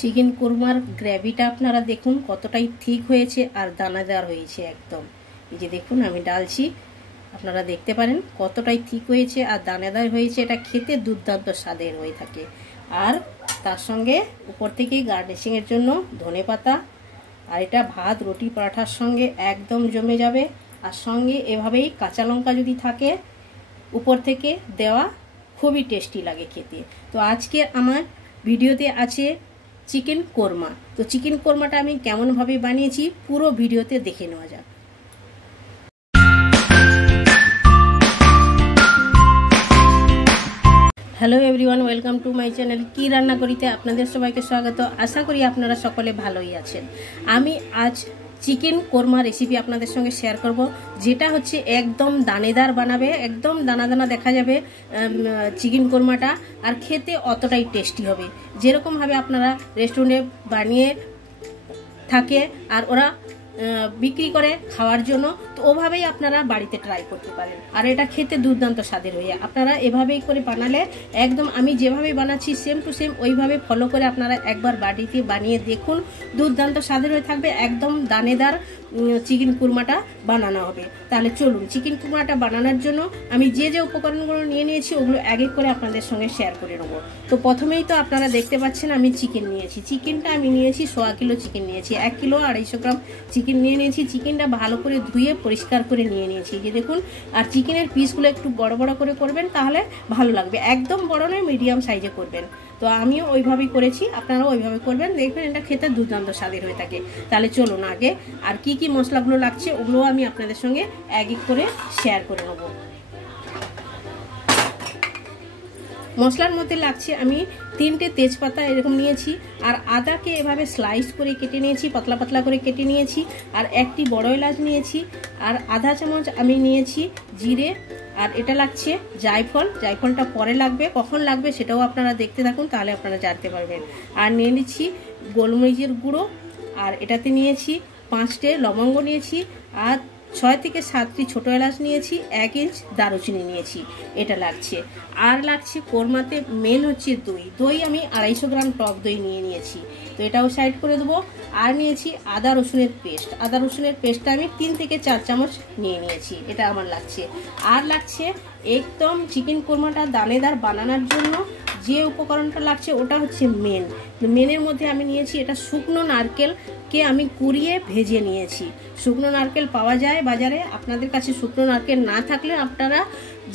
Chicken কোরমার গ্রেভিটা আপনারা দেখুন কতটাই ঠিক হয়েছে আর দানাদার হয়েছে একদম। এই যে দেখুন আমি ডালছি, আপনারা দেখতে পারেন কতটাই ঠিক হয়েছে আর দানাদার হয়েছে। এটা খেতে দুর্দান্ত স্বাদের হয়ে থাকে। আর তার সঙ্গে উপর থেকেই গার্নিশিংয়ের জন্য ধনেপাতা, আর এটা ভাত রুটি পরাঠার সঙ্গে একদম জমে যাবে। আর সঙ্গে এভাবেই কাঁচা লঙ্কা যদি থাকে উপর থেকে দেওয়া, খুবই টেস্টি লাগে খেতে। তো আজকে আমার ভিডিওতে আছে চিকেন কোরমা। তো চিকেন কোরমাটা আমি কেমনভাবে বানিয়েছি পুরো ভিডিওতে দেখে নেওয়া যাক। Hello everyone, welcome to my channel কি রান্না করিতে আপনাদের সবাইকে স্বাগত। আশা করি আপনারা সকলে ভালোই আছেন। আমি আজ চিকেন কোরমা রেসিপি আপনাদের সঙ্গে শেয়ার করব, যেটা হচ্ছে একদম দানেদার বানাবে, একদম দানা দানা দেখা যাবে চিকেন কোরমাটা, আর খেতে অতটাই টেস্টি হবে। যেরকমভাবে আপনারা রেস্টুরেন্টে বানিয়ে থাকে আর ওরা বিক্রি করে খাওয়ার জন্য, তো ওভাবেই আপনারা বাড়িতে ট্রাই করতে পারেন। আর এটা খেতে দুর্দান্ত স্বাদের হয়ে, আপনারা এভাবেই করে বানালে একদম আমি যেভাবে বানাচ্ছি সেম টু সেম ওইভাবে ফলো করে আপনারা একবার বাড়িতে বানিয়ে দেখুন, দুর্দান্ত স্বাদের হয়ে থাকবে। একদম দানেদার চিকেন কুরমাটা বানানো হবে। তাহলে চলুন চিকেন কুরমাটা বানানোর জন্য আমি যে যে উপকরণগুলো নিয়ে নিয়েছি ওগুলো এক এক করে আপনাদের সঙ্গে শেয়ার করে নেবো। তো প্রথমেই তো আপনারা দেখতে পাচ্ছেন আমি চিকেন নিয়েছি। চিকেনটা আমি নিয়েছি 1.25 কিলো চিকেন নিয়েছি, 1 কিলো 250 গ্রাম চিকেন নিয়ে নিয়েছি। চিকেনটা ভালো করে ধুয়ে পরিষ্কার করে নিয়ে নিয়েছি, যে দেখুন। আর চিকেনের পিসগুলো একটু বড় বড় করে করবেন, তাহলে ভালো লাগবে। একদম বড় নয়, মিডিয়াম সাইজে করবেন। তো আমিও ওইভাবেই করেছি, আপনারাও ওইভাবে করবেন, দেখবেন এটা খেতে দুর্দান্ত স্বাদের হয়ে থাকে। তাহলে চলুন আগে আর কি কি মশলাগুলো লাগছে ওগুলো আমি আপনাদের সঙ্গে এক এক করে শেয়ার করে নেব। মশলার মধ্যে লাগছে আমি 3টে তেজপাতা এরকম নিয়েছি, আর আদাকে এভাবে স্লাইস করে কেটে নিয়েছি, পাতলা পাতলা করে কেটে নিয়েছি। আর একটি বড় এলাচ নিয়েছি, আর আধা চামচ আমি নিয়েছি জিরে। আর এটা লাগছে জায়ফল। জায়ফলটা পরে লাগবে, কখন লাগবে সেটাও আপনারা দেখতে থাকুন, তাহলে আপনারা জানতে পারবেন। আর নিয়ে নিচ্ছি গোলমরিচের গুঁড়ো, আর এটাতে নিয়েছি 5টে লবঙ্গ নিয়েছি, আর 6 থেকে 7টি ছোটো এলাচ নিয়েছি, 1 ইঞ্চ দারুচিনি নিয়েছি। এটা লাগছে। আর লাগছে কোরমাতে মেন হচ্ছে দই। দই আমি 250 গ্রাম টক দই নিয়ে নিয়েছি, তো এটাও সাইড করে দেবো। আর নিয়েছি আদা রসুনের পেস্ট। আদা রসুনের পেস্টটা আমি 3 থেকে 4 চামচ নিয়ে নিয়েছি, এটা আমার লাগছে। আর লাগছে একদম চিকেন কোরমাটা দানেদার বানানোর জন্য যে উপকরণটা লাগছে ওটা হচ্ছে মেনের মধ্যে আমি নিয়েছি এটা শুকনো নারকেলকে আমি কুড়িয়ে ভেজে নিয়েছি। শুকনো নারকেল পাওয়া যায় বাজারে, আপনাদের কাছে শুকনো নারকেল না থাকলে আপনারা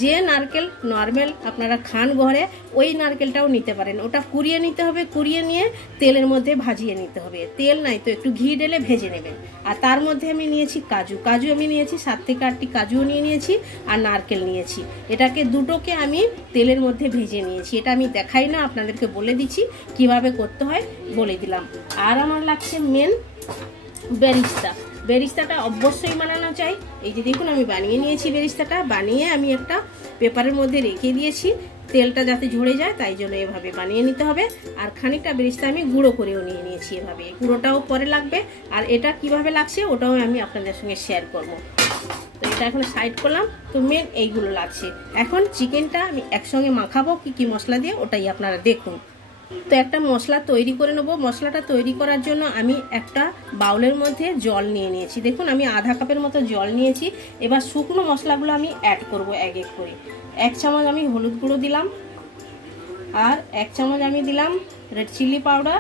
যে নারকেল নর্মাল আপনারা খান ঘরে ওই নারকেলটাও নিতে পারেন। ওটা কুড়িয়ে নিতে হবে, কুড়িয়ে নিয়ে তেলের মধ্যে ভাজিয়ে নিতে হবে। তেল নাই তো একটু ঘি ঢেলে ভেজে নেবেন। আর তার মধ্যে আমি নিয়েছি কাজু আমি নিয়েছি 7 থেকে 8টি কাজুও নিয়ে নিয়েছি, আর নারকেল নিয়েছি। এটাকে দুটোকে আমি তেলের মধ্যে ভেজে নিয়েছি। এটা আমি দেখাই না, আপনাদেরকে বলে দিচ্ছি কিভাবে করতে হয়, বলে দিলাম। আর আমার লাগছে মেন বেরিস্তাটা অবশ্যই বানানো চাই। এই যে দেখুন আমি বানিয়ে নিয়েছি বেরিস্তাটা। বানিয়ে আমি একটা পেপারের মধ্যে রেখে দিয়েছি, তেলটা যাতে ঝরে যায়, তাই জন্য এভাবে বানিয়ে নিতে হবে। আর খানিকটা বেরিস্তা আমি গুঁড়ো করেও নিয়ে নিয়েছি এভাবে, গুঁড়োটাও পরে লাগবে। আর এটা কিভাবে লাগছে ওটাও আমি আপনাদের সঙ্গে শেয়ার করব। তো এটা এখন সাইড করলাম। তো মেন এইগুলো লাগছে। এখন চিকেনটা আমি একসঙ্গে মাখাবো কি কি মশলা দিয়ে, ওটাই আপনারা দেখুন। তো একটা মশলা তৈরি করে নেবো। মশলাটা তৈরি করার জন্য আমি একটা বাউলের মধ্যে জল নিয়ে নিয়েছি। দেখুন আমি আধা কাপের মতো জল নিয়েছি। এবার শুকনো মশলাগুলো আমি অ্যাড করব এক এক করে। 1 চামচ আমি হলুদ গুঁড়ো দিলাম, আর 1 চামচ আমি দিলাম রেড চিলি পাউডার,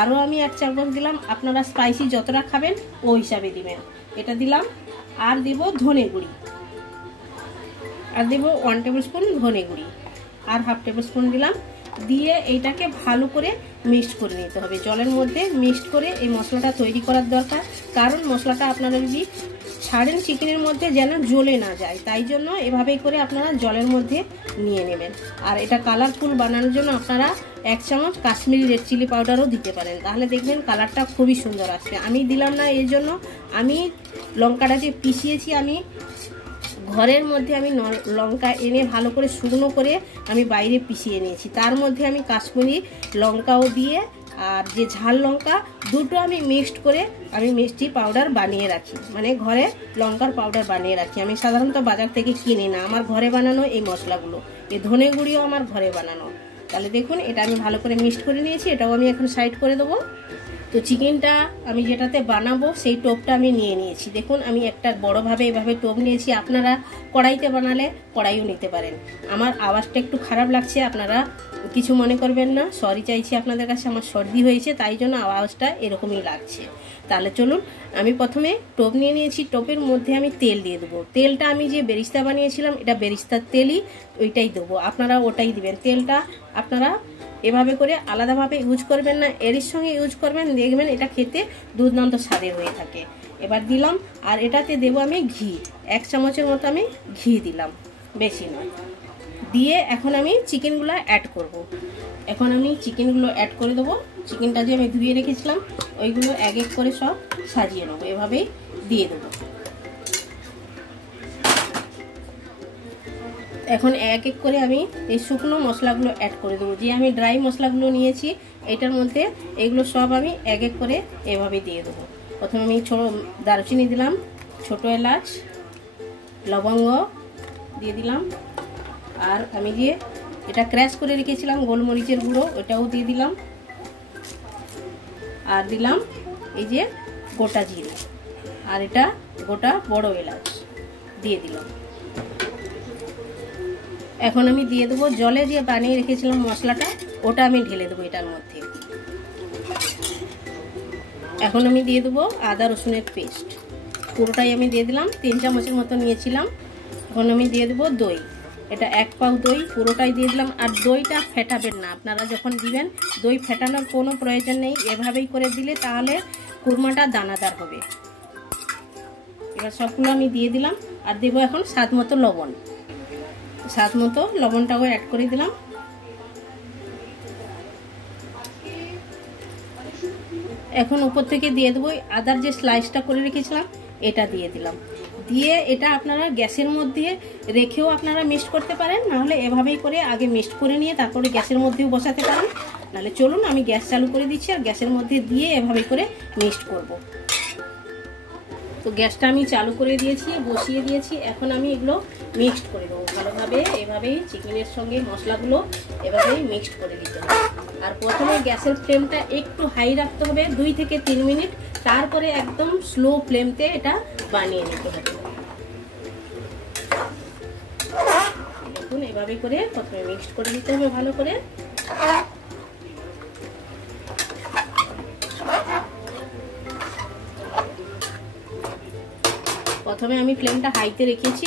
আরও আমি 1 চামচ দিলাম। আপনারা স্পাইসি যতটা খাবেন ওই হিসাবে দিবেন। এটা দিলাম। আর দেব ধনে গুঁড়ি, আর দেব 1 টেবিল স্পুন ধনে গুঁড়ি, আর 1/2 টেবিল স্পুন দিলাম। দিয়ে এইটাকে ভালো করে মিক্সড করে নিতে হবে জলের মধ্যে। মিক্সড করে এই মশলাটা তৈরি করার দরকার, কারণ মশলাটা আপনারা যদি ছাড়েন চিকেনের মধ্যে যেন জ্বলে না যায়, তাই জন্য এভাবেই করে আপনারা জলের মধ্যে নিয়ে নেবেন। আর এটা কালারফুল বানানোর জন্য আপনারা 1 চামচ কাশ্মীরি রেড চিলি পাউডারও দিতে পারেন, তাহলে দেখবেন কালারটা খুবই সুন্দর আসবে। আমি দিলাম না, এর জন্য আমি লঙ্কাটা যে পিষিয়েছি আমি ঘরের মধ্যে আমি লঙ্কা এনে ভালো করে শুকনো করে আমি বাইরে পিষিয়ে নিয়েছি। তার মধ্যে আমি কাশ্মীরি লঙ্কাও দিয়ে আর যে ঝাল লঙ্কা দুটো আমি মিক্সড করে আমি মিষ্টি পাউডার বানিয়ে রাখি, মানে ঘরে লঙ্কার পাউডার বানিয়ে রাখি। আমি সাধারণত বাজার থেকে কিনি না, আমার ঘরে বানানো এই মশলাগুলো। এই ধনে গুঁড়িও আমার ঘরে বানানো। তাহলে দেখুন এটা আমি ভালো করে মিক্সড করে নিয়েছি, এটাও আমি এখন সাইড করে দেবো। তো চিকেনটা আমি যেটাতে বানাবো সেই টোপটা আমি নিয়ে নিয়েছি। দেখুন আমি একটা বড়োভাবে এভাবে টোপ নিয়েছি। আপনারা কড়াইতে বানালে কড়াইও নিতে পারেন। আমার আওয়াজটা একটু খারাপ লাগছে, আপনারা কিছু মনে করবেন না, সরি চাইছি আপনাদের কাছে। আমার সর্দি হয়েছে তাই জন্য আওয়াজটা এরকমই লাগছে। তাহলে চলুন, আমি প্রথমে টোপ নিয়ে নিয়েছি, টোপের মধ্যে আমি তেল দিয়ে দেবো। তেলটা আমি যে বেরিস্তা বানিয়েছিলাম এটা বেরিস্তার তেলই, ওইটাই দেবো, আপনারা ওটাই দিবেন। তেলটা আপনারা এভাবে করে আলাদাভাবে ইউজ করবেন না, এর সঙ্গে ইউজ করবেন, দেখবেন এটা খেতে দুর্দান্ত স্বাদের হয়ে থাকে। এবার দিলাম, আর এটাতে দেবো আমি ঘি, 1 চামচের মতো আমি ঘি দিলাম, বেশি নয়। দিয়ে এখন আমি চিকেনগুলো অ্যাড করব। এখন আমি চিকেনগুলো অ্যাড করে দেবো। চিকেনটা যে আমি ধুয়ে রেখেছিলাম ওইগুলো এক এক করে সব সাজিয়ে নেবো, এভাবেই দিয়ে দেবো। এখন এক এক করে আমি এই শুকনো মশলাগুলো অ্যাড করে দেবো। যে আমি ড্রাই মশলাগুলো নিয়েছি এটার মধ্যে এগুলো সব আমি এক এক করে এভাবে দিয়ে দেবো। প্রথমে আমি দারুচিনি দিলাম, ছোট এলাচ, লবঙ্গ দিয়ে দিলাম, আর আমি যে এটা ক্র্যাশ করে রেখেছিলাম গোলমরিচের গুঁড়ো ওটাও দিয়ে দিলাম, আর দিলাম এই যে গোটা জিরে, আর এটা গোটা বড় এলাচ দিয়ে দিলাম। এখন আমি দিয়ে দেবো জলে যে বানিয়ে রেখেছিলাম মশলাটা, ওটা আমি ঢেলে দেবো এটার মধ্যে। এখন আমি দিয়ে দেবো আদা রসুনের পেস্ট, পুরোটাই আমি দিয়ে দিলাম, 3 চামচের মতো নিয়েছিলাম। এখন আমি দিয়ে দেবো দই, এটা 1 পাউ দই পুরোটাই দিয়ে দিলাম। আর দইটা ফেটাবেন না, আপনারা যখন দিবেন দই ফেটানোর কোনো প্রয়োজন নেই, এভাবেই করে দিলে তাহলে কুরমাটা দানাদার হবে। এবার সবগুলো আমি দিয়ে দিলাম, আর দেবো এখন স্বাদ মতো লবণ, স্বাদ মতো লবণটাও অ্যাড করে দিলাম। এখন উপর থেকে দিয়ে দেবো আদার যে স্লাইসটা করে রেখেছিলাম এটা দিয়ে দিলাম। দিয়ে এটা আপনারা গ্যাসের মধ্যে রেখেও আপনারা মিক্সড করতে পারেন, নাহলে এভাবেই করে আগে মিক্সড করে নিয়ে তারপরে গ্যাসের মধ্যেও বসাতে পারেন। নাহলে চলুন আমি গ্যাস চালু করে দিচ্ছি, আর গ্যাসের মধ্যে দিয়ে এভাবে করে মিক্সড করব। তো গ্যাসটা আমি চালু করে দিয়েছি, বসিয়ে দিয়েছি। এখন আমি এগুলো মিক্সড করে দেবো ভালোভাবে, এভাবেই চিকেনের সঙ্গে মশলাগুলো এভাবেই মিক্সড করে দিতে হবে। আর প্রথমে গ্যাসের ফ্লেমটা একটু হাই রাখতে হবে 2 থেকে 3 মিনিট, তারপরে একদম স্লো ফ্লেমতে এটা বানিয়ে নিতে হবে। দেখুন এভাবে করে প্রথমে মিক্সড করে দিতে হবে ভালো করে। প্রথমে আমি ফ্লেমটা হাইতে রেখেছি।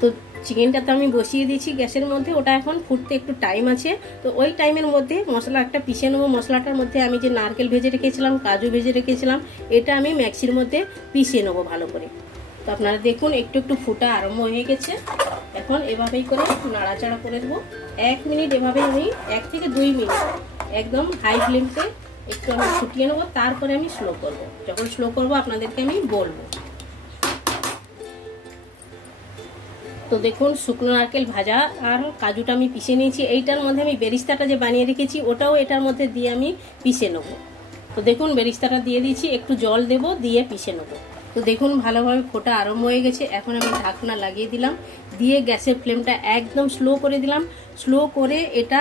তো চিকেনটা তো আমি বসিয়ে দিয়েছি গ্যাসের মধ্যে, ওটা এখন ফুটতে একটু টাইম আছে। তো ওই টাইমের মধ্যে মশলা একটা পিষে নেবো। মশলাটার মধ্যে আমি যে নারকেল ভেজে রেখেছিলাম, কাজু ভেজে রেখেছিলাম, এটা আমি মিক্সির মধ্যে পিষে নেবো ভালো করে। তো আপনারা দেখুন একটু একটু ফুটা আরম্ভ হয়ে গেছে। এখন এভাবেই করে নাড়াচাড়া করে দেবো 1 মিনিট, এভাবেই আমি 1 থেকে 2 মিনিট একদম হাই ফ্লেমতে একটু আমি ফুটিয়ে নেবো, তারপরে আমি স্লো করব। যখন স্লো করব আপনাদেরকে আমি বলবো। তো দেখুন শুকনো নারকেল ভাজা আর কাজুটা আমি পিষে নিয়েছি। এইটার মধ্যে আমি বেরিস্তাটা যে বানিয়ে রেখেছি ওটাও এটার মধ্যে দিয়ে আমি পিষে নেব। তো দেখুন বেরিস্তাটা দিয়ে দিয়েছি, একটু জল দেব, দিয়ে পিষে নেব। তো দেখুন ভালোভাবে ফোটা আরম্ভ হয়ে গেছে। এখন আমি ঢাকনা লাগিয়ে দিলাম, দিয়ে গ্যাসের ফ্লেমটা একদম স্লো করে দিলাম। স্লো করে এটা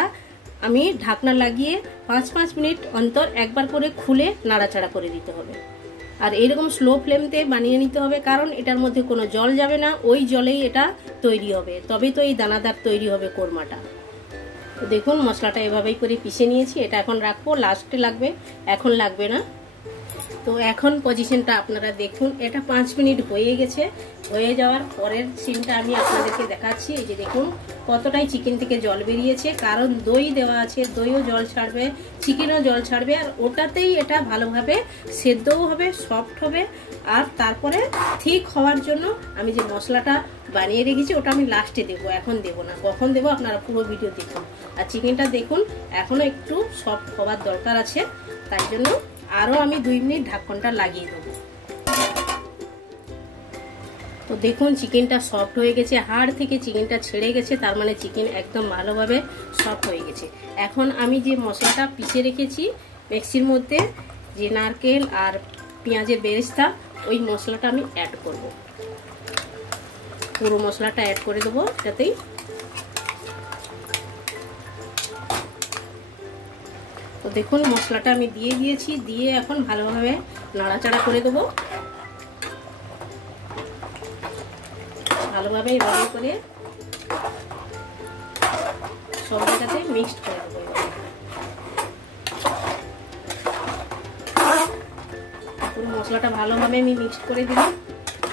আমি ঢাকনা লাগিয়ে 5-5 মিনিট অন্তর একবার করে খুলে নাড়াচাড়া করে দিতে হবে। আর এইরকম স্লো ফ্লেমতে বানিয়ে নিতে হবে, কারণ এটার মধ্যে কোনো জল যাবে না, ওই জলেই এটা তৈরি হবে, তবেই তো এই দানাদার তৈরি হবে কোরমাটা। তো দেখুন মশলাটা এভাবেই করে পিষে নিয়েছি, এটা এখন রাখবো, লাস্টে লাগবে, এখন লাগবে না। তো এখন পজিশনটা আপনারা দেখুন, এটা 5 মিনিট হয়ে গেছে। হয়ে যাওয়ার পরের সিনটা আমি আপনাদেরকে দেখাচ্ছি। এই যে দেখুন কতটাই চিকেন থেকে জল বেরিয়েছে, কারণ দই দেওয়া আছে, দইও জল ছাড়বে, চিকেনও জল ছাড়বে, আর ওটাতেই এটা ভালোভাবে সেদ্ধও হবে, সফট হবে। আর তারপরে ঠিক হওয়ার জন্য আমি যে মশলাটা বানিয়ে রেখেছি ওটা আমি লাস্টে দেবো, এখন দেবো না। কখন দেবো আপনারা পুরো ভিডিও দেখুন। আর চিকেনটা দেখুন এখনও একটু সফট হওয়ার দরকার আছে, তাই জন্য আরও আমি 2 মিনিট ঢাকনটা লাগিয়ে দেবো। তো দেখুন চিকেনটা সফট হয়ে গেছে, হাড় থেকে চিকেনটা ছেড়ে গেছে, তার মানে চিকেন একদম ভালোভাবে সফট হয়ে গেছে। এখন আমি যে মশলাটা পিষে রেখেছি মিক্সির মধ্যে, যে নারকেল আর পেঁয়াজের বেরেস্তা, ওই মশলাটা আমি অ্যাড করব। পুরো মশলাটা অ্যাড করে দেবো এটাতেই। তো দেখুন মশলাটা আমি দিয়ে দিয়েছি, দিয়ে এখন ভালোভাবে নাড়াচাড়া করে দেবো। ভালোভাবে এভাবে করে সব জায়গাতে মিক্সড করে দেবো। পুরো মশলাটা ভালোভাবে আমি মিক্সড করে দিলাম,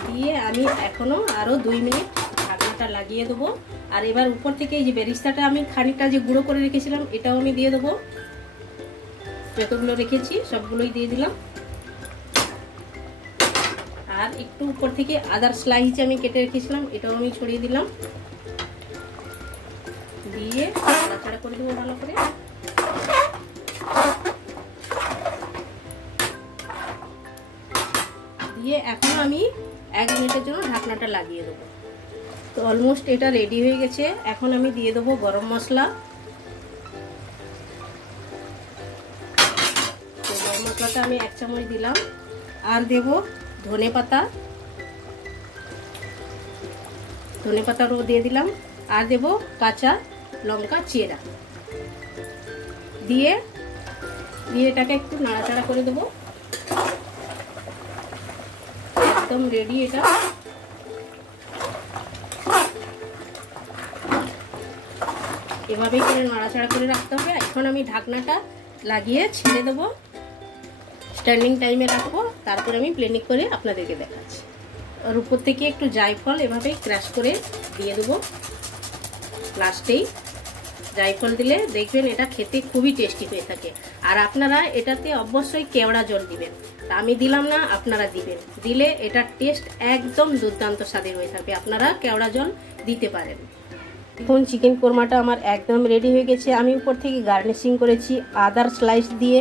দিয়ে আমি এখনো আরো 2 মিনিট ঢাকনাটা লাগিয়ে দেবো। আর এবার উপর থেকে এই যে বেরেস্তাটা আমি খানিকটা যে গুঁড়ো করে রেখেছিলাম এটাও আমি দিয়ে দেবো। যতগুলো রেখেছি সবগুলোই দিয়ে দিলাম। আর একটু উপর থেকে আদার স্লাইস আমি কেটে রেখেছিলাম এটাও আমি ছড়িয়ে দিলাম, দিয়ে নাড়াচাড়া করে দেবো ভালো করে। দিয়ে এখন আমি 1 মিনিটের জন্য ঢাকনাটা লাগিয়ে দেবো। তো অলমোস্ট এটা রেডি হয়ে গেছে। এখন আমি দিয়ে দেবো গরম মশলা। তো গরম মশলাটা আমি 1 চামচ দিলাম। আর দেব ধনে পাতাটাও দিয়ে দিলাম। আর দেব কাঁচা লঙ্কা চিরা, দিয়ে এটাকে একটু নাড়াচাড়া করে দেবো। একদম রেডি এটা। এভাবেই করে নাড়াচাড়া করে রাখতে হবে। এখন আমি ঢাকনাটা লাগিয়ে ছেড়ে দেবো, স্ট্যান্ডিং টাইমে রাখবো, তারপরে আমি প্লেনিং করে আপনাদেরকে দেখাচ্ছি। আর উপর থেকে একটু জায়ফল এভাবে ক্রাশ করে দিয়ে দেবো। লাস্টেই জায়ফল দিলে দেখবেন এটা খেতে খুবই টেস্টি হয়ে থাকে। আর আপনারা এটাতে অবশ্যই কেওড়া জল দিবেন, তা আমি দিলাম না, আপনারা দিবেন। দিলে এটার টেস্ট একদম দুর্দান্ত স্বাদের হয়ে থাকে। আপনারা কেওড়া জল দিতে পারেন। এখন চিকেন কোরমাটা আমার একদম রেডি হয়ে গেছে। আমি উপর থেকে গার্নিশিং করেছি আদার স্লাইস দিয়ে,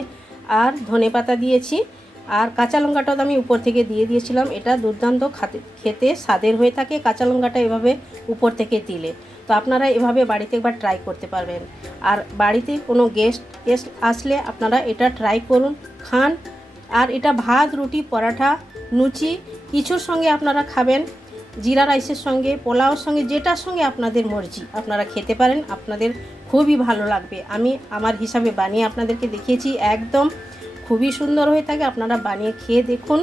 আর ধনেপাতা দিয়েছি, আর কাঁচা লঙ্কাটাও আমি উপর থেকে দিয়ে দিয়েছিলাম। এটা দুর্দান্ত খেতে স্বাদের হয়ে থাকে কাঁচা লঙ্কাটা এভাবে উপর থেকে দিলে। তো আপনারা এভাবে বাড়িতে একবার ট্রাই করতে পারবেন। আর বাড়িতে কোনো গেস্ট আসলে আপনারা এটা ট্রাই করুন, খান। আর এটা ভাত, রুটি, পরাঠা, লুচি কিছুর সঙ্গে আপনারা খাবেন। জিরা রাইসের সঙ্গে, পোলাওর সঙ্গে, যেটার সঙ্গে আপনাদের মর্জি আপনারা খেতে পারেন, আপনাদের খুবই ভালো লাগবে। আমি আমার হিসাবে বানিয়ে আপনাদেরকে দেখিয়েছি, একদম খুবই সুন্দর হয়ে থাকে। আপনারা বানিয়ে খেয়ে দেখুন,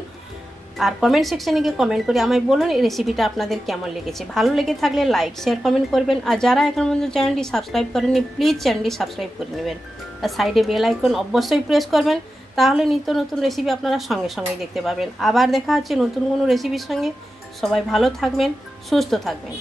আর কমেন্ট সেকশনে গিয়ে কমেন্ট করে আমায় বলুন এই রেসিপিটা আপনাদের কেমন লেগেছে। ভালো লেগে থাকলে লাইক, শেয়ার, কমেন্ট করবেন। আর যারা এখন পর্যন্ত চ্যানেলটি সাবস্ক্রাইব করেননি প্লিজ চ্যানেলটি সাবস্ক্রাইব করে নেবেন। আর সাইডে বেল আইকন অবশ্যই প্রেস করবেন, তাহলে নিত্য নতুন রেসিপি আপনারা সঙ্গে সঙ্গেই দেখতে পাবেন। আবার দেখা হচ্ছে নতুন কোনো রেসিপির সঙ্গে। সবাই ভালো থাকবেন, সুস্থ থাকবেন।